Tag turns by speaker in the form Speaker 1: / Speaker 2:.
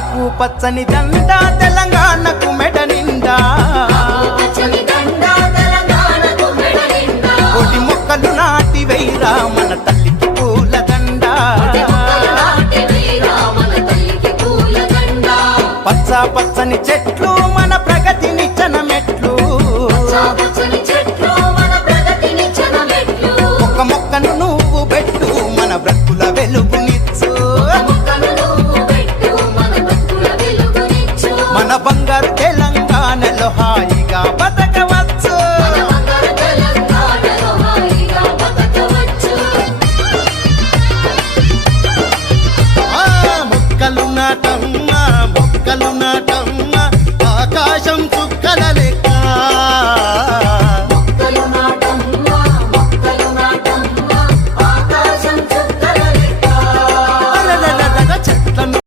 Speaker 1: నాకు పచ్చని దండ తెలంగాణకు మెడ నిండా. కొటి మొక్కలు నాటి వెయ్యరా మన తల్లికి పూల దండ. పచ్చ పచ్చని చెట్లు మన నాటమ్మ బొక్కలు నాటమ్మ ఆకాశం చుక్కలలే.